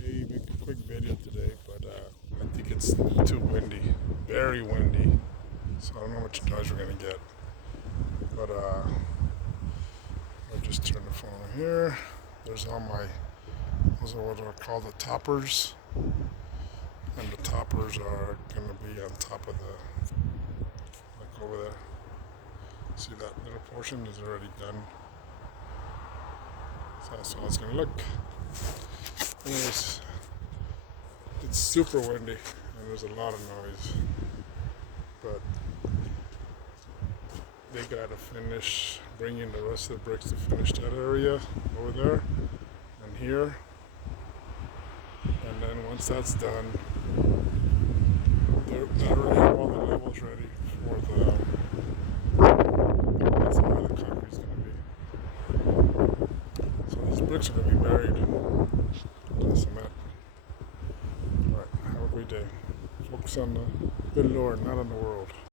Hey, make a quick video today, but I think it's too windy, very windy. So I don't know how much noise we're gonna get. But I'll just turn the phone on here. There's all my, those are what are called the toppers, and the toppers are gonna be on top of the, like over there. See that little portion is already done. So that's how it's gonna look. Anyways, it's super windy and there's a lot of noise, but they gotta finish bringing the rest of the bricks to finish that area over there and here, and then once that's done, they already have all the levels ready for the, that's how the concrete's gonna be. So these bricks are gonna be buried in the cement. Alright, have a great day. Focus on the good Lord, not on the world.